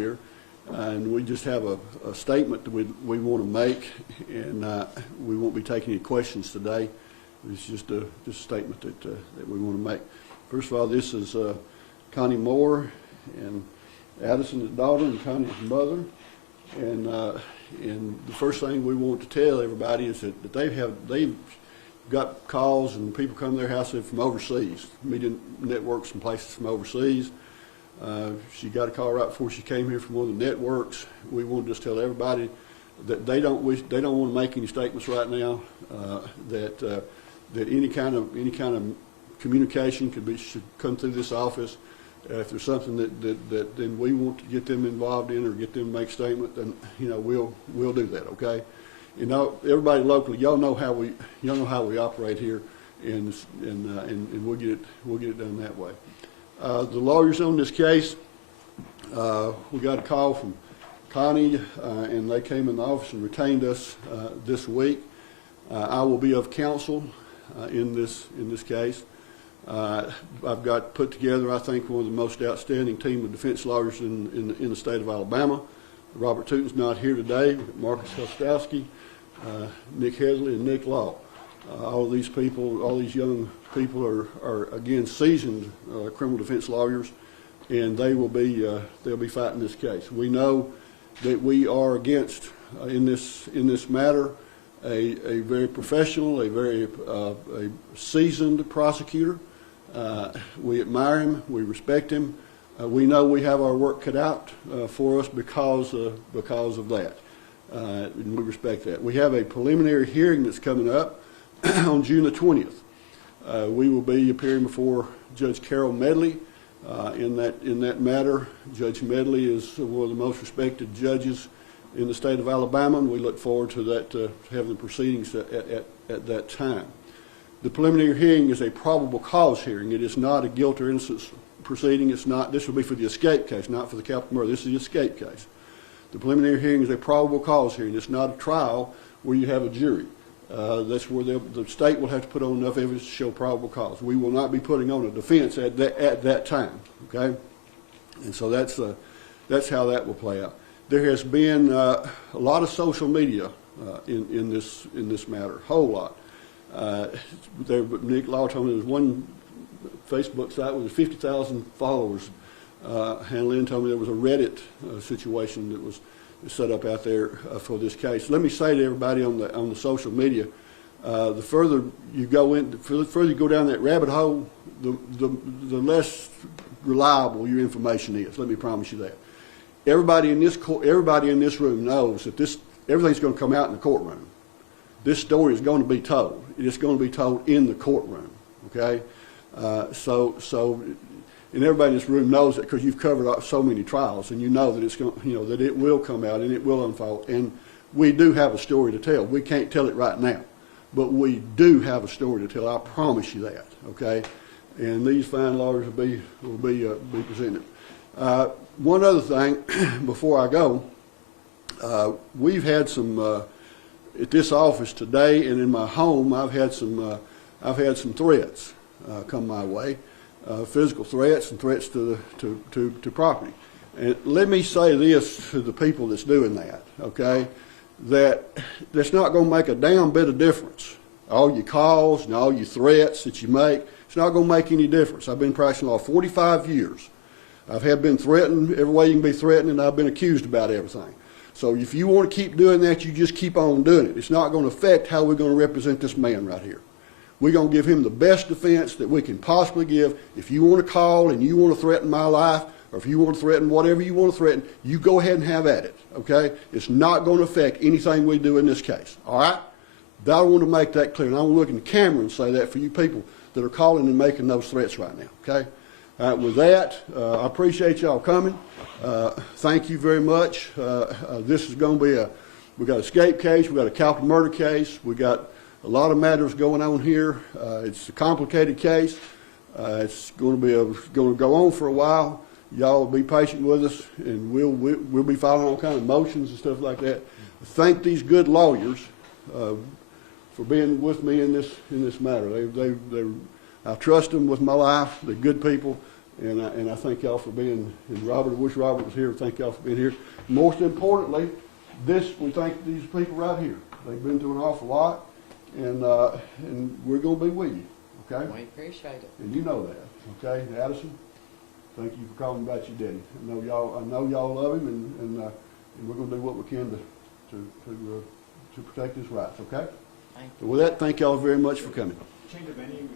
here, and we just have a statement that we want to make, and we won't be taking any questions today. It's just a statement that we want to make. First of all, this is Connie Moore and Addison's daughter and Connie's mother, and the first thing we want to tell everybody is that they've got calls and people come to their house from overseas, media networks and places from overseas. She got a call right before she came here from one of the networks. We want to just tell everybody that they don't want to make any statements right now. That any kind of communication should come through this office. If there's something that then we want to get them involved in or get them to make a statement, then we'll do that. Okay. Everybody locally, y'all know how we operate here, and we'll get it done that way. The lawyers on this case, we got a call from Connie, and they came in the office and retained us this week. I will be of counsel in this case. I've got put together, I think, one of the most outstanding team of defense lawyers in the state of Alabama. Robert Tootin's not here today. Marcus Hostowski, Nick Hesley, and Nick Law. All of these people, all these young people are again seasoned criminal defense lawyers, and they'll be fighting this case. We know that we are against in this matter a very professional, a very seasoned prosecutor. We admire him. We respect him. We know we have our work cut out for us because of that. And we respect that. We have a preliminary hearing that's coming up on June the 20th. We will be appearing before Judge Carol Medley in that matter. Judge Medley is one of the most respected judges in the state of Alabama, and we look forward to that, having the proceedings at that time. The preliminary hearing is a probable cause hearing. It is not a guilt or innocence proceeding. It's not. This will be for the escape case, not for the capital murder. This is the escape case. The preliminary hearing is a probable cause hearing. It's not a trial where you have a jury. That's where the state will have to put on enough evidence to show probable cause. We will not be putting on a defense at that time. Okay, and so that's how that will play out. There has been a lot of social media in this matter, a whole lot. Nick Law told me there was one Facebook site with 50,000 followers. Hannah Lynn told me there was a Reddit situation that was set up out there for this case. Let me say to everybody on the social media, the further you go down that rabbit hole, the less reliable your information is. Let me promise you that. Everybody in this room knows that everything's going to come out in the courtroom. This story is going to be told. It's going to be told in the courtroom. Okay, and everybody in this room knows that because you've covered so many trials, and you know that it's going, that it will come out and it will unfold. And we do have a story to tell. We can't tell it right now, but we do have a story to tell. I promise you that. Okay, and these fine lawyers will be presented. One other thing before I go, we've had some at this office today, and in my home, I've had some threats come my way. Physical threats and threats to property. And let me say this to the people that's doing that, okay, that's not going to make a damn bit of difference. All your calls and all your threats that you make, it's not going to make any difference. I've been practicing law 45 years. I've been threatened every way you can be threatened, and I've been accused about everything. So if you want to keep doing that, you just keep on doing it. It's not going to affect how we're going to represent this man right here. We're going to give him the best defense that we can possibly give. If you want to call and you want to threaten my life, or if you want to threaten whatever you want to threaten, you go ahead and have at it, okay? It's not going to affect anything we do in this case, all right? I want to make that clear, and I want to look in the camera and say that for you people that are calling and making those threats right now, okay? With that, I appreciate y'all coming. Thank you very much. This is going to be we got an escape case, we got a capital murder case, we got a lot of matters going on here. It's a complicated case. It's going to go on for a while. Y'all be patient with us, and we'll be filing all kinds of motions and stuff like that. Thank these good lawyers for being with me in this matter. I trust them with my life. They're good people. And I thank y'all for being, and Robert, I wish Robert was here, thank y'all for being here. Most importantly, we thank these people right here. They've been through an awful lot, and we're going to be with you, okay? We appreciate it. And you know that, okay? Addison, thank you for calling about your daddy. I know y'all love him, and we're going to do what we can to protect his rights, okay? Thank you. So with that, thank y'all very much for coming. Change of venue?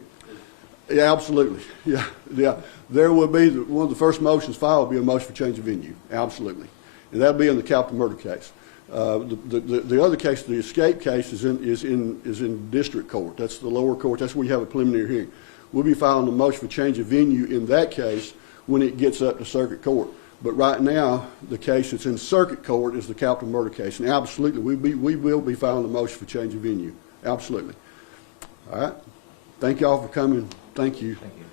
Yeah, absolutely. Yeah. There will be, one of the first motions filed will be a motion for change of venue, absolutely. And that'll be in the capital murder case. The other case, the escape case, is in district court. That's the lower court. That's where you have a preliminary hearing. We'll be filing a motion for change of venue in that case when it gets up to circuit court. But right now, the case that's in circuit court is the capital murder case. And absolutely, we will be filing a motion for change of venue. Absolutely. All right. Thank y'all for coming. Thank you. Thank you.